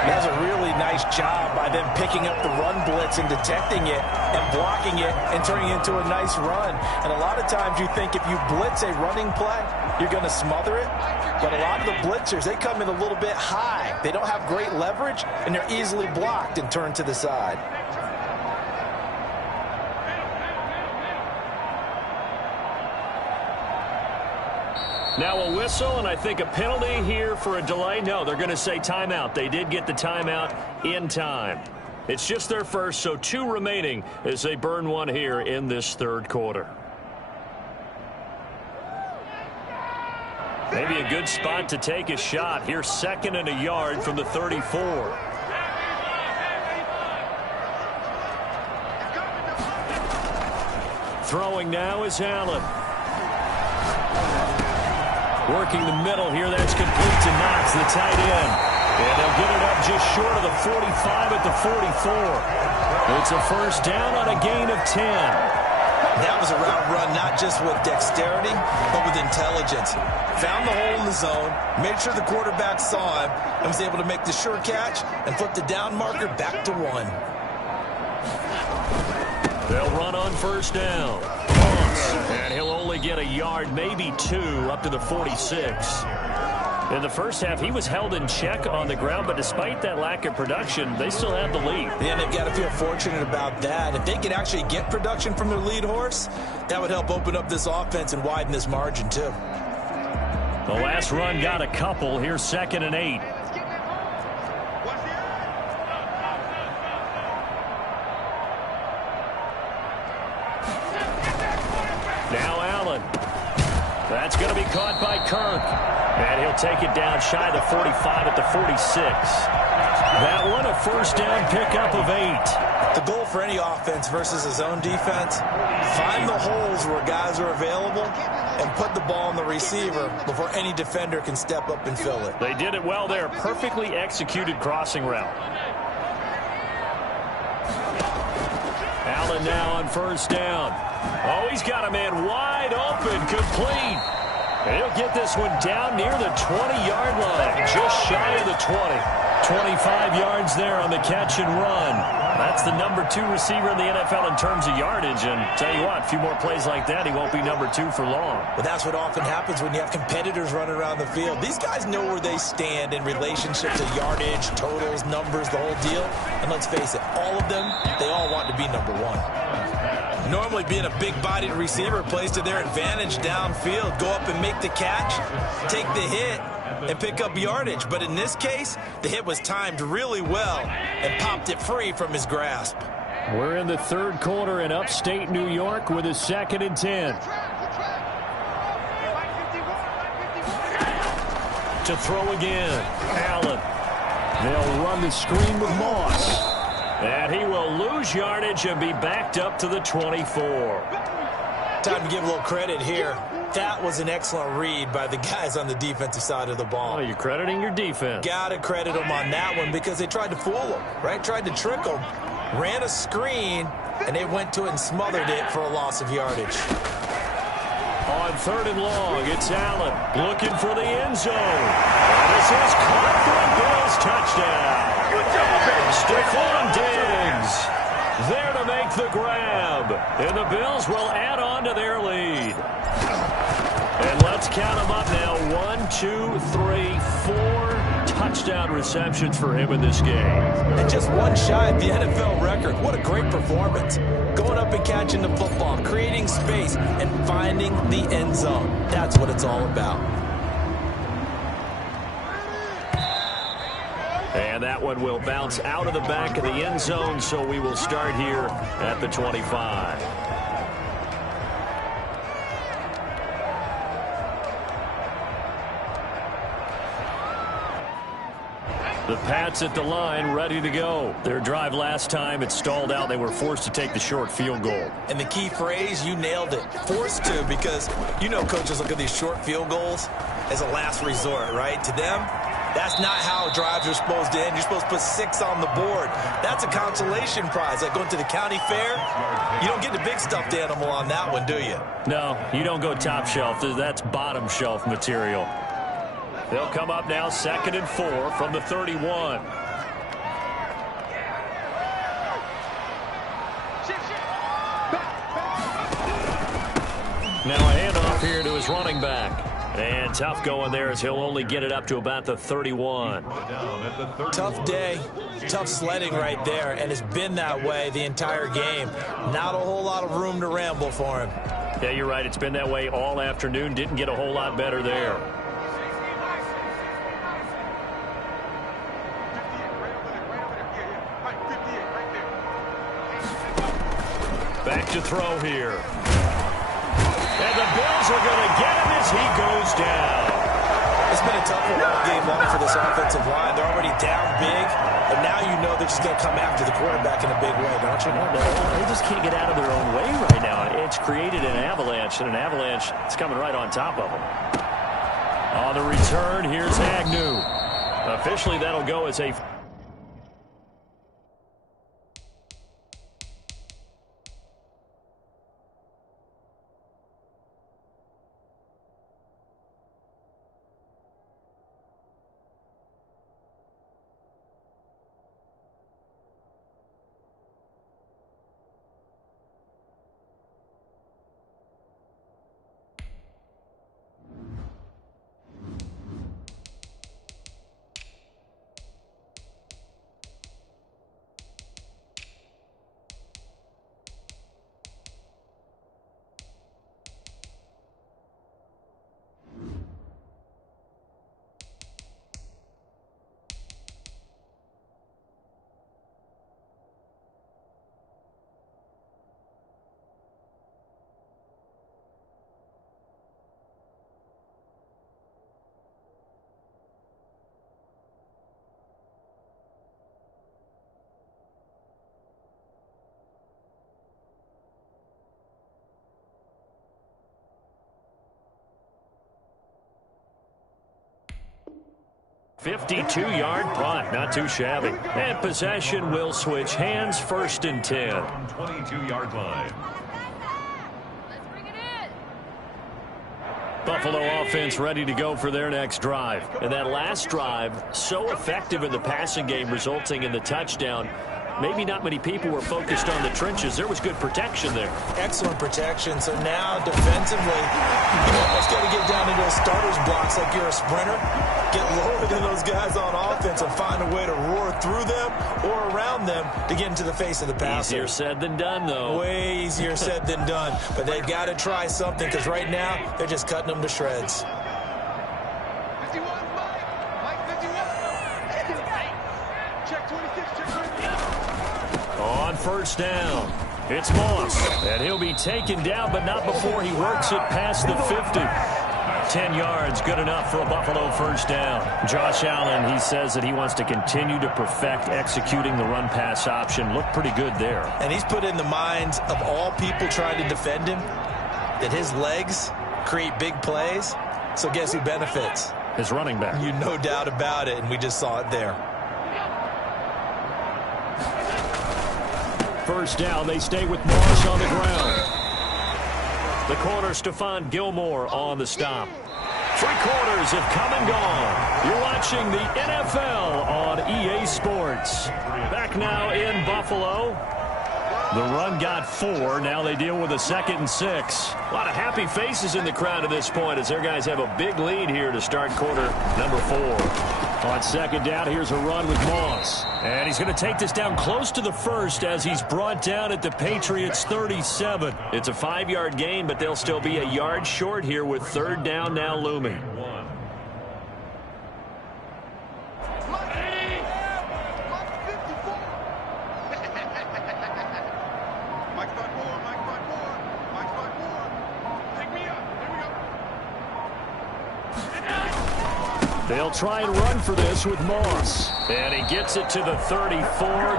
That's a really nice job by them picking up the run blitz and detecting it and blocking it and turning it into a nice run. And a lot of times you think if you blitz a running play, you're going to smother it. But a lot of the blitzers, they come in a little bit high. They don't have great leverage, and they're easily blocked and turned to the side. Now a whistle, and I think a penalty here for a delay. No, they're going to say timeout. They did get the timeout in time. It's just their first, so 2 remaining as they burn one here in this third quarter. Maybe a good spot to take a shot. Here's 2nd and a yard from the 34. Throwing now is Allen. Working the middle here. That's complete to Knox, the tight end. And they'll get it up just short of the 45 at the 44. It's a first down on a gain of 10. That was a route run not just with dexterity, but with intelligence. Found the hole in the zone, made sure the quarterback saw him, and was able to make the sure catch and flip the down marker back to 1. They'll run on first down. And he'll only get a yard, maybe 2, up to the 46. In the first half, he was held in check on the ground, but despite that lack of production, they still have the lead. Yeah, they've got to feel fortunate about that. If they could actually get production from their lead horse, that would help open up this offense and widen this margin, too. The last run got a couple. Here's 2nd and 8. Now Allen. That's going to be caught by Kirk. And he'll take it down shy of the 45 at the 46. That one a first down pickup of 8. The goal for any offense versus his own defense, find the holes where guys are available and put the ball on the receiver before any defender can step up and fill it. They did it well there. Perfectly executed crossing route. Allen now on first down. Oh, he's got a man wide open, complete. And he'll get this one down near the 20-yard line, just shy of the 20. 25 yards there on the catch and run. That's the number 2 receiver in the NFL in terms of yardage. And tell you what, a few more plays like that, he won't be number 2 for long. Well, that's what often happens when you have competitors running around the field. These guys know where they stand in relationship to yardage, totals, numbers, the whole deal. And let's face it, all of them, they all want to be number 1. Normally being a big-bodied receiver plays to their advantage downfield. Go up and make the catch, take the hit, and pick up yardage. But in this case, the hit was timed really well and popped it free from his grasp. We're in the third quarter in upstate New York with a 2nd and 10. To throw again, Allen. They'll run the screen with Moss. And he will lose yardage and be backed up to the 24. Time to give a little credit here. That was an excellent read by the guys on the defensive side of the ball. Oh, you're crediting your defense. Got to credit them on that one because they tried to fool them, right? Tried to trick them. Ran a screen, and they went to it and smothered it for a loss of yardage. On 3rd and long, it's Allen looking for the end zone. And this is caught for a Bills touchdown. Good job, baby. Stephon Diggs there to make the grab. And the Bills will add on to their lead. And let's count them up now. 1, 2, 3, 4 touchdown receptions for him in this game. And just one shy of the NFL record. What a great performance. Going up and catching the football, creating space, and finding the end zone. That's what it's all about. And that one will bounce out of the back of the end zone, so we will start here at the 25. The Pats at the line, ready to go. Their drive last time, it stalled out. They were forced to take the short field goal. And the key phrase, you nailed it. Forced to, because you know coaches look at these short field goals as a last resort, right? To them, that's not how drives are supposed to end. You're supposed to put 6 on the board. That's a consolation prize. Like going to the county fair, you don't get the big stuffed animal on that one, do you? No, you don't go top shelf. That's bottom shelf material. They'll come up now 2nd and 4 from the 31. Now a handoff here to his running back. And tough going there as he'll only get it up to about the 31. Tough day, tough sledding right there, and it's been that way the entire game. Not a whole lot of room to ramble for him. Yeah, you're right. It's been that way all afternoon. Didn't get a whole lot better there. Back to throw here. And the Bills are going to get him as he goes down. It's been a tough one all game long for this offensive line. They're already down big, but now you know they're just going to come after the quarterback in a big way, don't you? They just can't get out of their own way right now. It's created an avalanche, and an avalanche is coming right on top of them. On the return, here's Agnew. Officially, that'll go as a... ...52-yard punt, not too shabby. And possession will switch hands, 1st and 10. 22-yard line. Let's bring it in. Buffalo offense ready to go for their next drive. And that last drive, so effective in the passing game, resulting in the touchdown. Maybe not many people were focused on the trenches. There was good protection there. Excellent protection. So now defensively, you almost got to get down into those starters blocks like you're a sprinter. Get lower than those guys on offense and find a way to roar through them or around them to get into the face of the passer. Easier said than done, though. Way easier said than done. But they've got to try something because right now they're just cutting them to shreds. 51, Mike 51. Check 26, check 26. On 1st down, it's Moss. And he'll be taken down, but not before he works it past the 50. 10 yards, good enough for a Buffalo 1st down. Josh Allen, he says that he wants to continue to perfect executing the run-pass option. Looked pretty good there. And he's put in the minds of all people trying to defend him that his legs create big plays. So guess who benefits? His running back. You no doubt about it, and we just saw it there. 1st down, they stay with Moss on the ground. The corner, Stephon Gilmore on the stop. 3 quarters have come and gone. You're watching the NFL on EA Sports. Back now in Buffalo. The run got 4. Now they deal with a 2nd and 6. A lot of happy faces in the crowd at this point as their guys have a big lead here to start quarter number 4. On 2nd down, here's a run with Moss. And he's going to take this down close to the 1st as he's brought down at the Patriots 37. It's a 5-yard gain, but they'll still be a yard short here with 3rd down now looming. They'll try and run for this with Moss. And he gets it to the 34.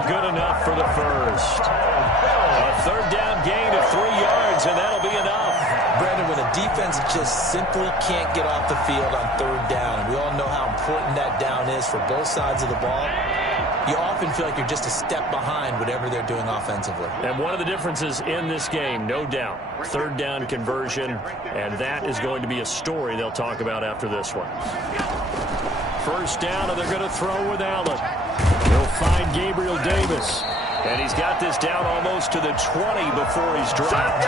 Good enough for the 1st. A 3rd down gain of 3 yards, and that'll be enough. Brandon, when a defense just simply can't get off the field on 3rd down, and we all know how important that down is for both sides of the ball, you often feel like you're just a step behind whatever they're doing offensively. And one of the differences in this game, no doubt, 3rd down conversion, and that is going to be a story they'll talk about after this one. 1st down, and they're going to throw with Allen. They'll find Gabriel Davis. And he's got this down almost to the 20 before he's dropped.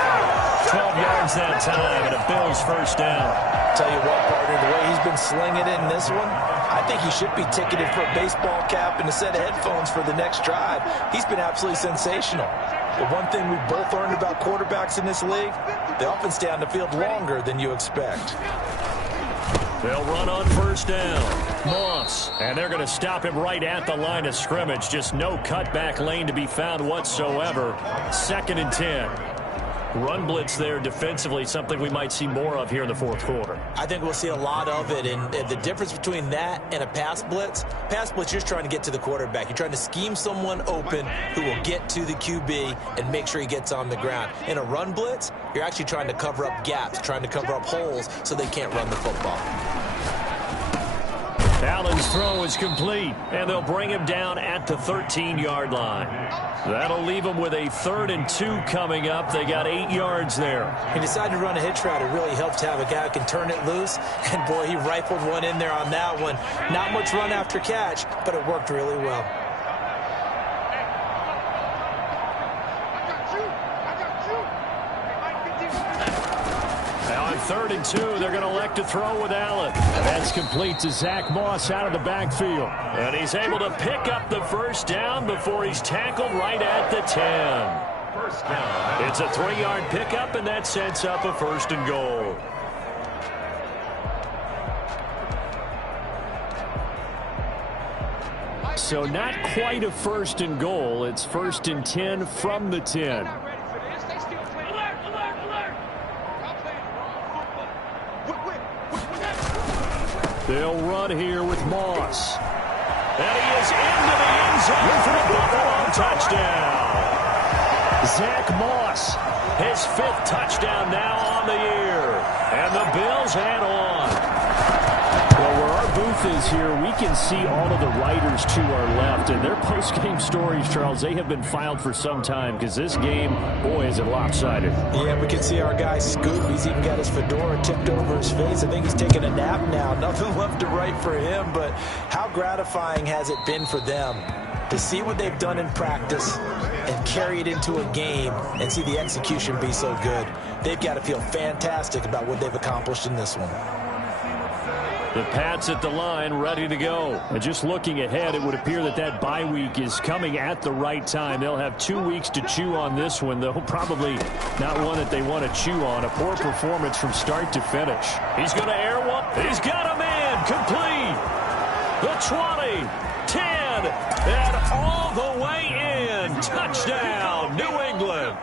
12 yards that time, and a Bills 1st down. Tell you what, partner, the way he's been slinging it in this one, I think he should be ticketed for a baseball cap and a set of headphones for the next drive. He's been absolutely sensational. But one thing we've both learned about quarterbacks in this league, they often stay on the field longer than you expect. They'll run on 1st down. Moss. And they're going to stop him right at the line of scrimmage. Just no cutback lane to be found whatsoever. 2nd and 10. Run blitz there defensively, something we might see more of here in the 4th quarter. I think we'll see a lot of it, and the difference between that and a pass blitz, you're just trying to get to the quarterback. You're trying to scheme someone open who will get to the QB and make sure he gets on the ground. In a run blitz, you're actually trying to cover up gaps, trying to cover up holes so they can't run the football. Allen's throw is complete, and they'll bring him down at the 13-yard line. That'll leave him with a 3rd and 2 coming up. They got 8 yards there. He decided to run a hitch route. It really helps to have a guy who can turn it loose, and boy, he rifled one in there on that one. Not much run after catch, but it worked really well. Now on 3rd and 2, they're going to elect to throw with Allen. That's complete to Zach Moss out of the backfield. And he's able to pick up the 1st down before he's tackled right at the 10. 1st down. It's a 3-yard pickup, and that sets up a 1st and goal. So not quite a 1st and goal. It's 1st and 10 from the 10. They'll run here with Moss. And he is into the end zone for the Buffalo touchdown. Zach Moss, his 5th touchdown now on the year. And the Bills add on. Well, where our booth is here, we can see all of the writers to our left. And their post-game stories, Charles, they have been filed for some time because this game, boy, is it lopsided. Yeah, we can see our guy Scoop. He's even got his fedora tipped over his face. I think he's taking a nap now. Nothing left to write for him, but how gratifying has it been for them to see what they've done in practice and carry it into a game and see the execution be so good. They've got to feel fantastic about what they've accomplished in this one. The Pats at the line, ready to go. And just looking ahead, it would appear that that bye week is coming at the right time. They'll have 2 weeks to chew on this one, though probably not one that they want to chew on. A poor performance from start to finish. He's going to air one. He's got a man complete. The 20, 10, and all the way in. Touchdown, New England.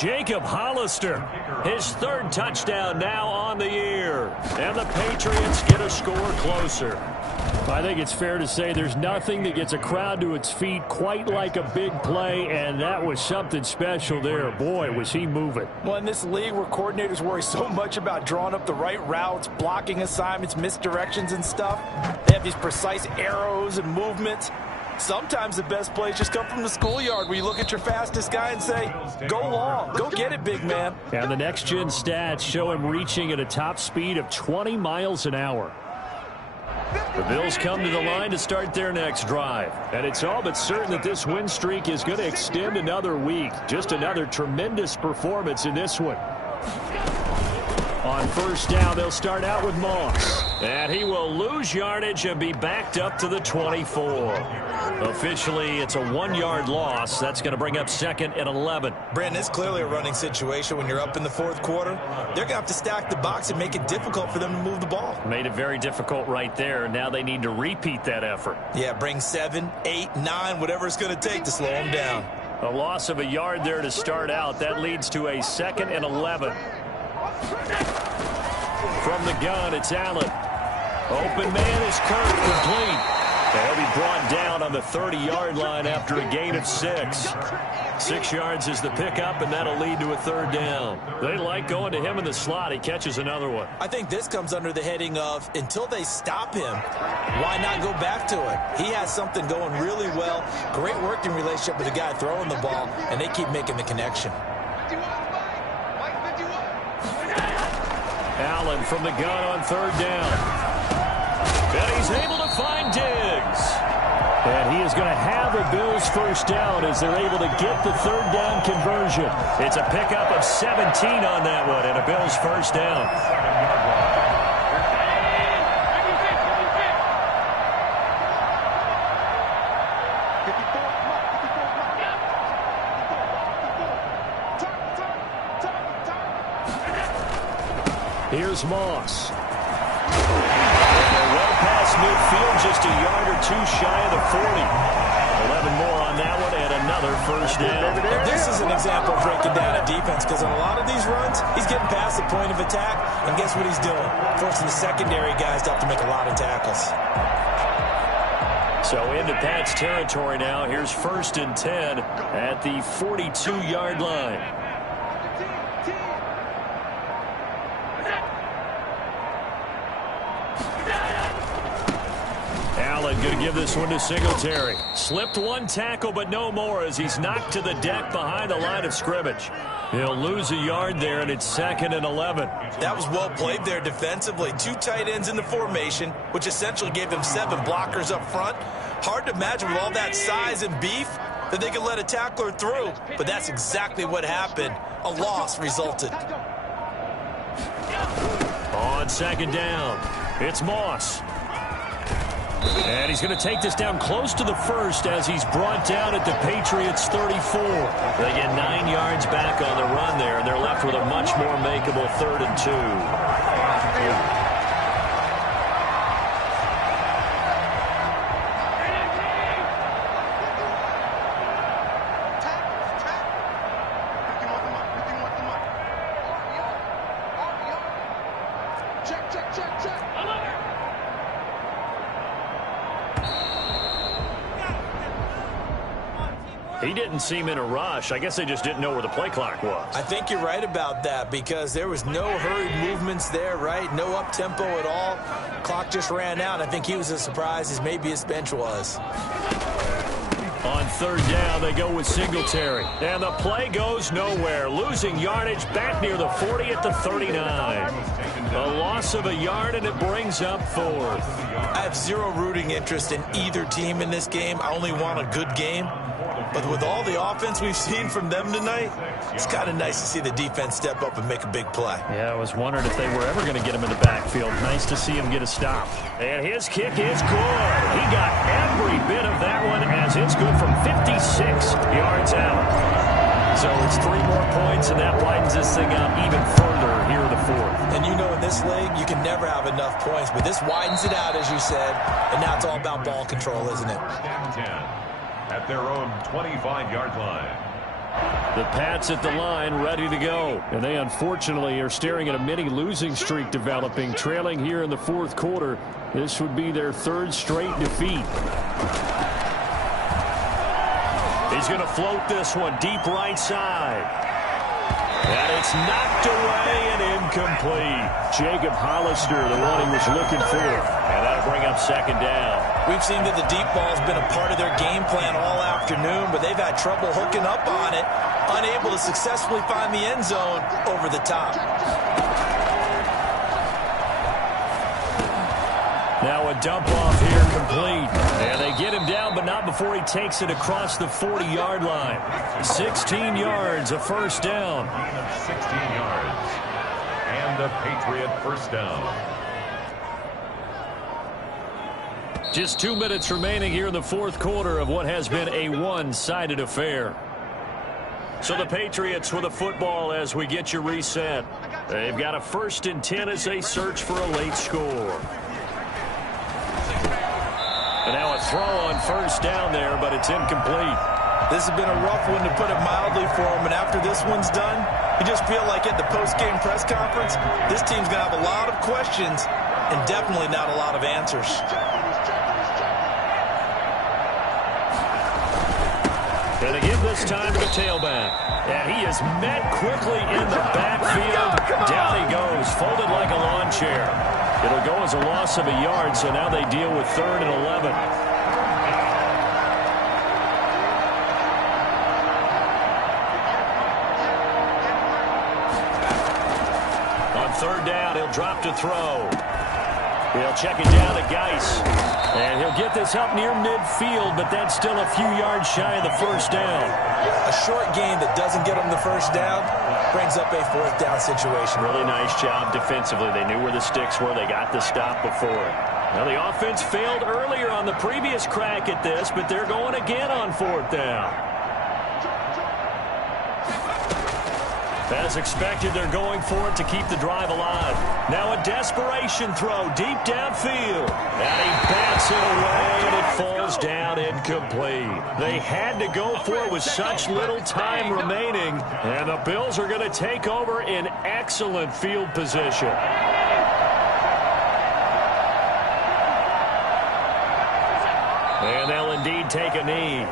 Jacob Hollister, his 3rd touchdown now on the year. And the Patriots get a score closer. I think it's fair to say there's nothing that gets a crowd to its feet quite like a big play, and that was something special there. Boy, was he moving. Well, in this league where coordinators worry so much about drawing up the right routes, blocking assignments, misdirections and stuff, they have these precise arrows and movements. Sometimes the best plays just come from the schoolyard where you look at your fastest guy and say, go long, go get it, big man. And the next-gen stats show him reaching at a top speed of 20 miles an hour. The Bills come to the line to start their next drive. And it's all but certain that this win streak is going to extend another week. Just another tremendous performance in this one. On first down, they'll start out with Moss. And he will lose yardage and be backed up to the 24. Officially, it's a 1-yard loss. That's going to bring up 2nd and 11. Brandon, it's clearly a running situation when you're up in the fourth quarter. They're going to have to stack the box and make it difficult for them to move the ball. Made it very difficult right there. Now they need to repeat that effort. Yeah, bring 7, 8, 9, whatever it's going to take to slow them down. A loss of a yard there to start out. That leads to a 2nd and 11. From the gun, it's Allen. Open man is Kirk, complete. They'll be brought down on the 30-yard line after a gain of 6. 6 yards is the pickup, and that'll lead to a 3rd down. They like going to him in the slot. He catches another one. I think this comes under the heading of, until they stop him, why not go back to it? He has something going really well. Great working relationship with the guy throwing the ball, and they keep making the connection. Allen from the gun on 3rd down. And he's able to find Diggs. And he is going to have a Bills first down as they're able to get the 3rd down conversion. It's a pickup of 17 on that one and a Bills first down. Here's Moss. Well past midfield, just a yard or 2 shy of the 40. 11 more on that one and another first down. This is an example of breaking down a defense because on a lot of these runs, he's getting past the point of attack, and guess what he's doing? Forcing the secondary guys to have to make a lot of tackles. So into Pat's territory now. Here's 1st and 10 at the 42-yard line. Going to give this one to Singletary. Slipped one tackle, but no more as he's knocked to the deck behind the line of scrimmage. He'll lose a yard there, and it's 2nd and 11. That was well played there defensively. 2 tight ends in the formation, which essentially gave them 7 blockers up front. Hard to imagine with all that size and beef that they could let a tackler through, but that's exactly what happened. A loss resulted. On 2nd down, it's Moss. And he's going to take this down close to the 1st as he's brought down at the Patriots 34. They get 9 yards back on the run there, and they're left with a much more makeable 3rd and 2. He didn't seem in a rush. I guess they just didn't know where the play clock was. I think you're right about that because there was no hurried movements there, right? No up-tempo at all. Clock just ran out. I think he was as surprised as maybe his bench was. On 3rd down, they go with Singletary. And the play goes nowhere. Losing yardage back near the 40 at the 39. A loss of a yard, and it brings up 4th. I have zero rooting interest in either team in this game. I only want a good game. But with all the offense we've seen from them tonight, it's kind of nice to see the defense step up and make a big play. Yeah, I was wondering if they were ever going to get him in the backfield. Nice to see him get a stop. And his kick is good. He got every bit of that one as it's good from 56 yards out. So it's 3 more points, and that widens this thing out even further here in the 4th. And you know in this league, you can never have enough points, but this widens it out, as you said, and now it's all about ball control, isn't it? At their own 25-yard line. The Pats at the line, ready to go. And they unfortunately are staring at a mini losing streak developing, trailing here in the 4th quarter. This would be their 3rd straight defeat. He's going to float this one deep right side. And it's knocked away and incomplete. Jacob Hollister, the one he was looking for. And that'll bring up 2nd down. We've seen that the deep ball's been a part of their game plan all afternoon, but they've had trouble hooking up on it, unable to successfully find the end zone over the top. Now a dump off here complete. And they get him down, but not before he takes it across the 40-yard line. 16 yards, a first down. 16 yards. And a Patriot first down. Just 2 minutes remaining here in the fourth quarter of what has been a one-sided affair. So the Patriots with a football as we get you reset. They've got a 1st and 10 as they search for a late score. And now a throw on first down there, but it's incomplete. This has been a rough one, to put it mildly, for him. And after this one's done, you just feel like at the post-game press conference, this team's going to have a lot of questions and definitely not a lot of answers. And they give this time to the tailback. And he is met quickly in the backfield. Down he goes, folded like a lawn chair. It'll go as a loss of a yard, so now they deal with 3rd and 11. On 3rd down, he'll drop to throw. He'll check it down to Geis. And he'll get this up near midfield, but that's still a few yards shy of the first down. A short game that doesn't get them the first down brings up a 4th down situation. Really nice job defensively. They knew where the sticks were. They got the stop before. Now, the offense failed earlier on the previous crack at this, but they're going again on 4th down. As expected, they're going for it to keep the drive alive. Now a desperation throw deep downfield. And he bats it away, and it falls down incomplete. They had to go for it with such little time remaining. And the Bills are going to take over in excellent field position. And they'll indeed take a knee.